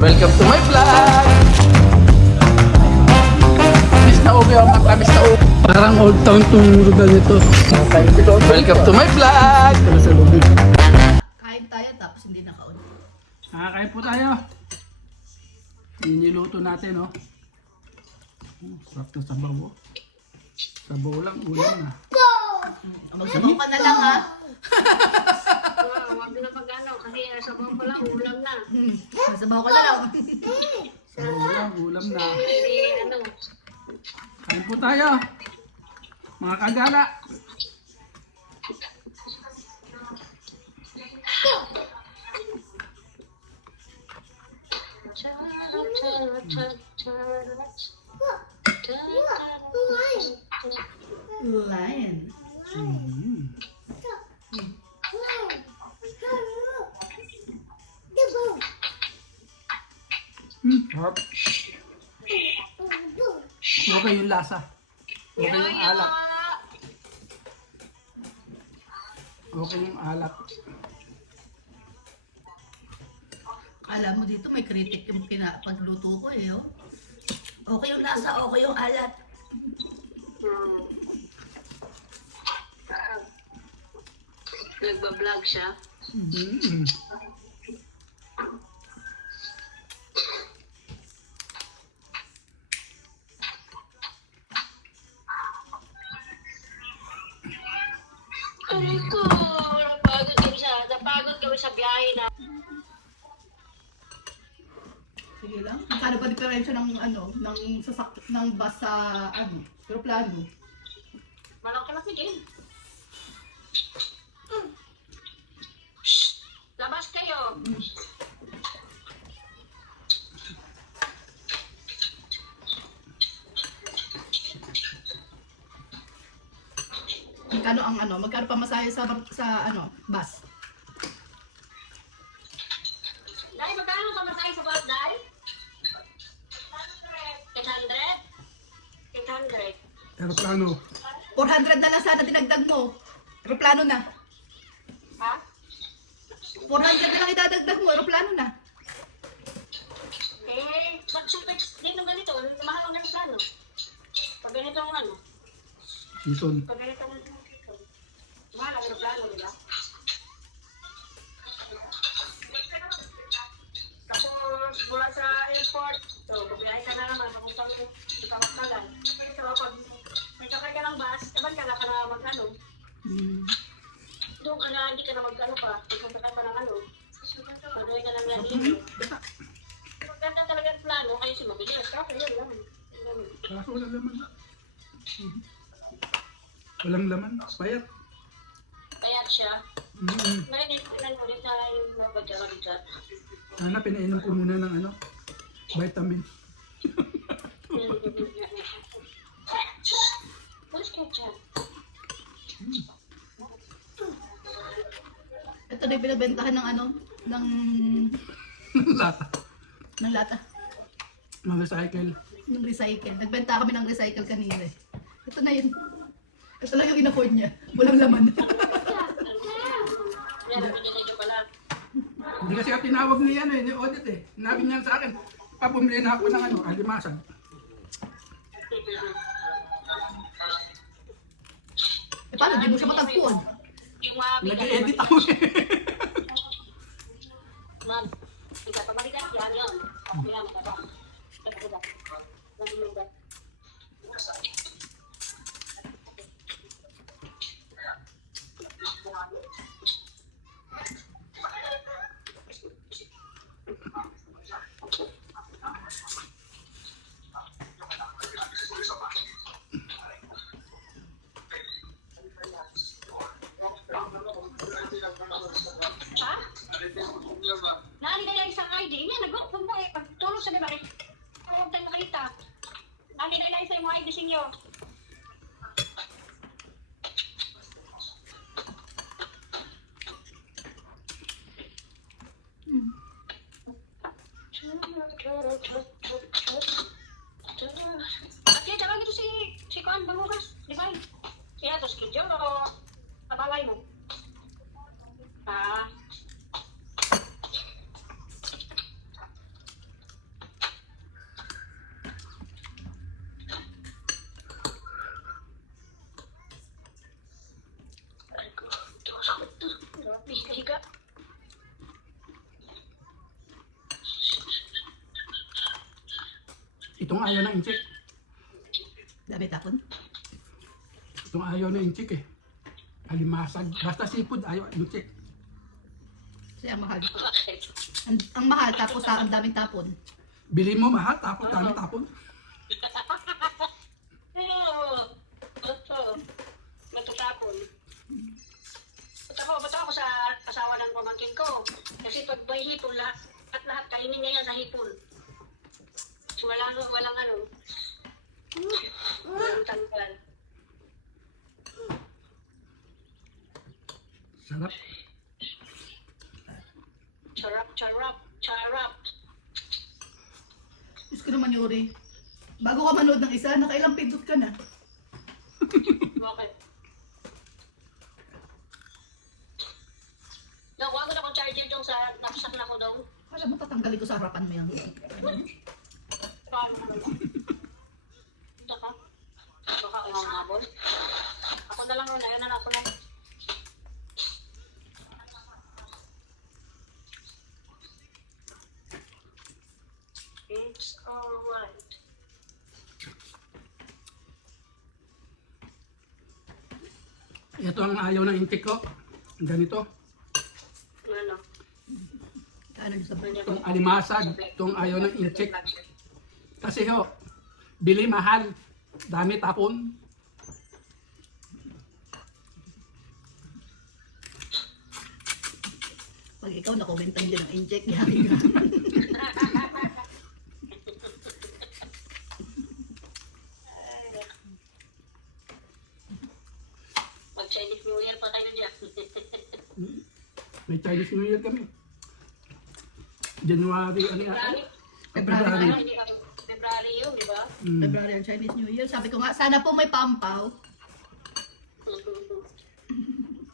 Welcome to my vlog! Miss na ubi ang mata, miss na ubi. Parang old town tong lugar nito. Welcome to my vlog! Kain tayo tapos hindi nakaon. Kakain po tayo. Niluto natin, oh. Sarap na sabaw, oh. Sabaw lang, ulam na. Magsabaw ka na lang ha. Huwag na pag-ano, kasi sabaw pa lang, ulam na. Magsabaw ka na lang. Sabaw lang, ulam na. Hindi, ano, Kain po tayo. Mga kagala. Lion. Mm. Harap. Okay yung lasa. Okay yung alak. Okay yung alak. Alam mo dito may critic yung pagluto ko eh. Oh. Okay yung lasa, okay yung alat. nagbablog siya. Mm. Aray ko, napagod kami sa biyahe na. Sige lang. Magkano pa diferensya ng ng bus sa aeroplano? Malaki-laki din. Labas kayo. Magkano pa masahe sa bus? Dahil magkano ka masakay sa bus, Dahil? 800? 800. Aeroplano. 400 na lang sana dinagdag mo. Aeroplano na. Ha? 400 na lang idadagdag mo, aeroplano na. Eh, mag-suplex din ng ganito. Mahal ang ganito plano. Pag ganito ang ano. Season. Pag ganito ang ganito. Mahal ang plano, di ba? Tapos, mula sa airport, so, bumiyahe ka na naman, papuntang Tawagan. Kasi sa pag may sakay ka ng bus, kaban ka na mag-ano. Doon ka na, hindi ka na mag-ano pa, pupunta ka pa ng ano. Pag-uwi ka ng nandito. Maganda talaga ang plano, kayo si mabilis. Kasi yun lang. Kaso walang laman. Walang laman. Payat. Kaya siya. Ngayon, tingnan mo ulit na yung mabagya-mabigya. Sana pinainom ko muna ng vitamin. Balas kayo dyan. Ito na yung binabentahan ng Lata. ng lata, Mag-recycle. ng recycle. Nagbenta kami ng recycle kanina eh. Ito na yun. Ito lang yung in-afford niya. Walang laman. Yan, pinili pala. Hindi kasi ako tinawag ni ni Audit eh. Sinabi niya sa akin, pabumili na ako ng alimasag. Eh paano? Di mo siya matagpuan. Yung mga Nag-edit ako eh. Man, kita pabalikan yan yun. Yan, magkaba. Ha? Nani na lang isang ID niya, nag-open mo eh. Pagtulog sa diba, huwag tayo nakita. Nani na lang isang ID sinyo. At kaya tawag ito si Kuan Bangugas, di ba? Kaya ito schedule o kabalay mo? Ah. Itong ayaw na inchik. Dami tapon. Itong ayaw na inchik eh. Alimasag. Basta seafood, ayaw inchik. Kasi ang mahal. Bakit? Ang mahal, tapos ang daming tapon. Bili mo mahal, tapos dami tapon. Oo. Ito. Matutapon. Ba't ako sa asawa ng pamangkin ko. Kasi pag may hipon, lahat kainin niya yan sa hipon. So, walang ano. Walang tanggal. Sarap. Charap. Diyos ko naman, Yuri. Bago ka manood ng isa, nakailang pindot ka na. Bakit? Nakuha ko na akong charger doon sa napsak na ko doon. Alam mo, tatanggalin ko sa harapan mo yan. Paano ka naman? Punta ka? Baka umangabol. Ako na lang ron. Ayun na ako na. It's alright. Ito ang ayaw ng inchik ko. Ganito. Ano? Ano yung sabi? Itong alimasag. Itong ayaw ng inchik. Kasi ho, bili mahal. Dami tapon. Pag ikaw nakomentan din ng inject, yari ka. Mag-Chinese New Year pa tayo dyan. May Chinese New Year kami. January, ano yan? February. February. February yun, di ba? February ang Chinese New Year. Sabi ko nga, sana po may pampaw.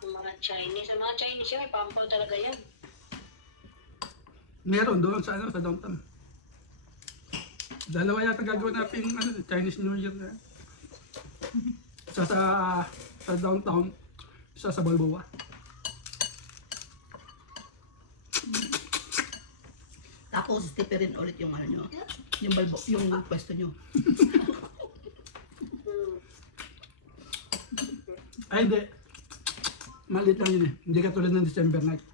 Ang mga Chinese yan, may pampaw talaga yan. Meron doon sa ano, sa downtown. Dalawa yata gagawin natin Chinese New Year na. Isa sa downtown, isa sa Balboa. Tapos, tipirin ulit yung ano nyo. Yung balbo, yung pwesto nyo. Ay, hindi. Maliit lang yun eh. Hindi katulad ng December night.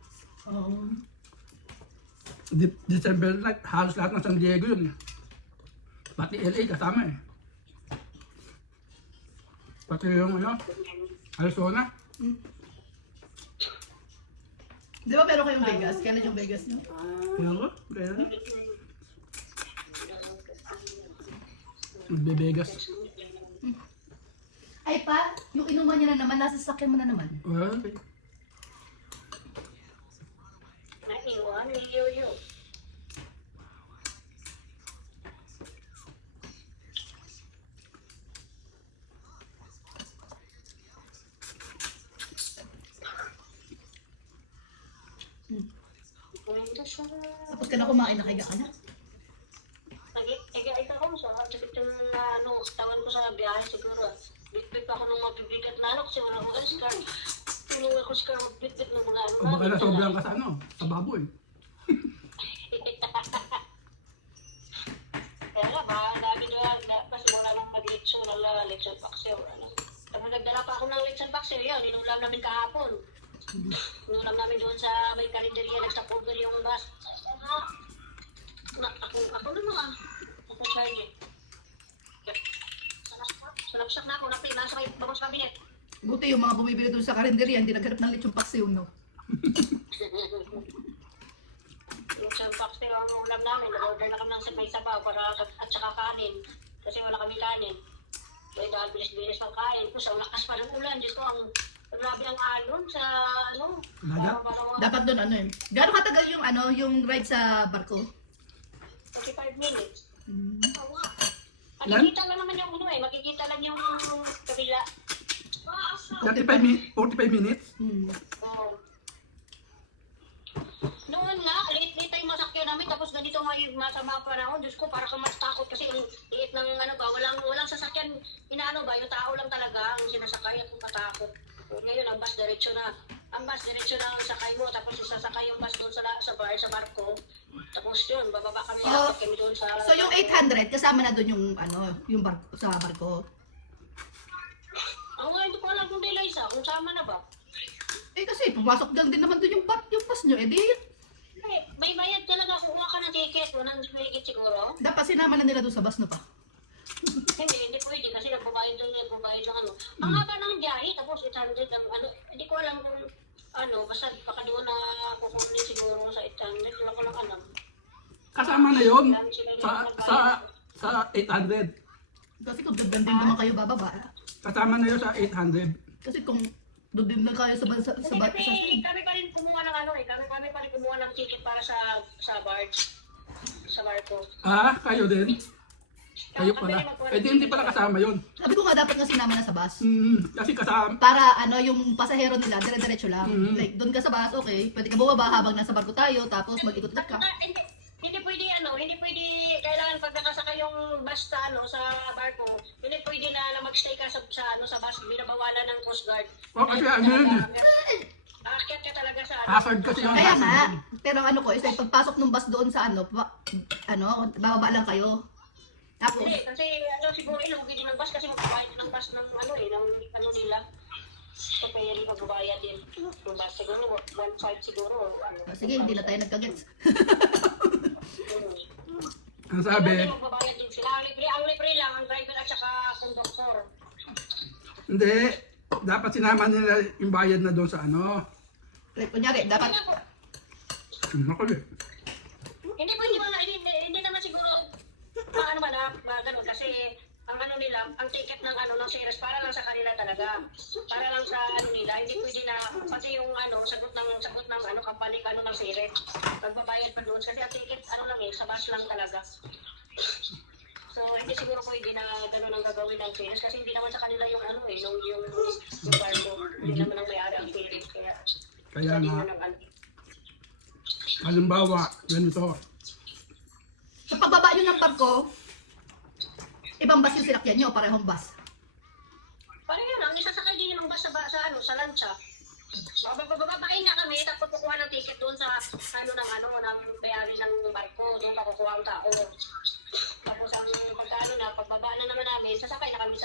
Oo. December night, halos lahat ng San Diego yun eh. Pati LA kasama eh. Pati yung ano, Arizona. Di ba meron kayong Vegas? Kailan yung Vegas nyo? Kaya Magbe-Vegas. Ay pa, yung inuman niya na naman, nasa sasakyan mo na naman. Okay. Naiwan ni Yoyo. Tapos ka na kumain, nakahiga ka na. Nag-iisa ko sa sakit yung tawan ko sa biyahe siguro. Bit-bit ako nung mabibigat na kasi wala ko ang scar. Tinungan ko scar, bit-bit ng mga O baka na sobrang ka sa ano, sa baboy. Kaya nga, baka namin kasi wala nang mag-litso, wala litson paksiw. Kaya nagdala pa ako ng litson paksiw, yun, inulam namin kahapon. Inulam namin doon sa may karinderya, nagstop-over yung bus. Ako naman ako Charlie. Sarap-sarap na ako, nasa may babos kabinet. Buti yung mga bumibili doon sa karinderya, hindi naghanap ng lechong paksiw, no? Yung sa box tayo ang ulam namin, nag-order na kami ng may sabaw at saka kanin. Kasi wala kami kanin. Kaya dahil bilis-bilis ng kain. Kung sa lakas pa ng ulan, Diyos ko, ang grabe ang alon sa Dapat doon ano eh. Gano'ng katagal yung yung ride sa barko? 45 minutes. Lan? Makikita lang naman yung makikita lang yung kabila. 45 minutes? Oo. Noon nga, late tayo masakyan namin, tapos ganito nga yung masama panahon. Diyos ko, para kang mas takot kasi yung liit ng walang sasakyan, yung tao lang talaga ang sinasakay at matakot. Ngayon, ang bus diretso na. ang bus, diretso lang ang sakay mo, tapos isasakay yung bus doon sa barko. Tapos yun, bababa kami, Oh, akit kami doon sa... So yung 800, kasama na doon yung ano, yung barko, sa barko. Ako nga, hindi ko alam kung Liza, kung sama na ba. Eh kasi pumasok lang din naman doon yung bus nyo. Eh di, May bayad talaga, kumuha ka ng ticket, 100 higit siguro. dapat sinama na nila doon sa bus no pa. Hindi pwede kasi nagbabayad ng ano. Ang haba ng biyahe, tapos 800 ang ano, hindi ko alam kung ano, basta baka doon na kukunin siguro sa 800, wala ko lang alam. Kasama na yun sa 800. Kasi kung doon din naman kayo bababa. Kasama na yun sa 800. Kasi kung doon din lang kayo sa Kasi kami pa rin kumuha ng ano eh, kami pa rin kumuha ng ticket para sa barge, sa barko. Ah, kayo din? Kayo pala. Eh di hindi pala kasama yun. Sabi ko nga dapat nga sinama na sa bus. Kasi kasama. Para ano yung pasahero nila dire-diretso lang. Mm. Like doon ka sa bus, okay, pwede ka bumaba habang nasa barko tayo tapos mag-ikot-ikot ka. Hindi pwede hindi pwede kailangan pag nakasakay yung bus sa sa barko, hindi pwede na magstay ka sa bus, binabawalan ng Coast Guard. Oh, kasi ano yun eh. Aakyat ka talaga sa Hazard kasi yun. Kaya hazard nga, yun. pero ano ko, is like pagpasok ng bus doon sa bababa lang kayo. Tapos, Hindi, kasi siguro ilugi din ng bus kasi magbabayad ng bus ng ng nila. So, kaya rin magbabayad din. Yung bus siguro, 1.5 siguro. sige, hindi na tayo nagkagets. Ang sabi, Magbabayad din sila. Ang libre lang, ang driver at saka conductor. hindi. Dapat sinama nila yung bayad na doon sa ano. Like, kunyari, dapat, Ako eh. Hindi pwede mo hindi naman siguro paano man ganun kasi ang ano nila, ang ticket ng ng series para lang sa kanila talaga. Para lang sa nila, hindi pwede na pati yung sagot ng company ng series. Magbabayad pa doon kasi ang ticket lang sa bus lang talaga. So hindi siguro pwede na gano'n ang gagawin ng series kasi hindi naman sa kanila yung yung barko. Hindi naman ang may-ari ang series Kaya nga, halimbawa, ganito. sa pagbaba nyo ng barko, ibang bus yung sinakyan nyo, parehong bus. Parang yun, ang isasakay din yung bus sa lancha. Bababain nga kami, tapos kukuha ng ticket doon sa ng bayari ng barko, doon ka kukuha ang tao. Tapos ang pagbaba na naman namin, sasakay na kami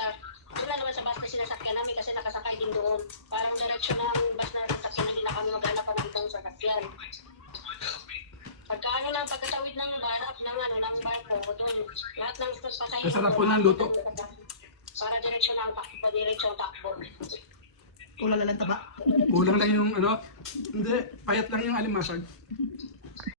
wala naman sa bus na sinasakyan namin kasi nakasakay din doon. Parang direksyon ng bus na sasakyan na din na kami maghanap pa ng itong sasakyan. Pagkatawid ng ng barko, doon, lahat ng pasahero. Kasarap po ng luto. Para direksyon ang takbo. Kulang lang taba. Kulang lang yung hindi, payat lang yung alimasag.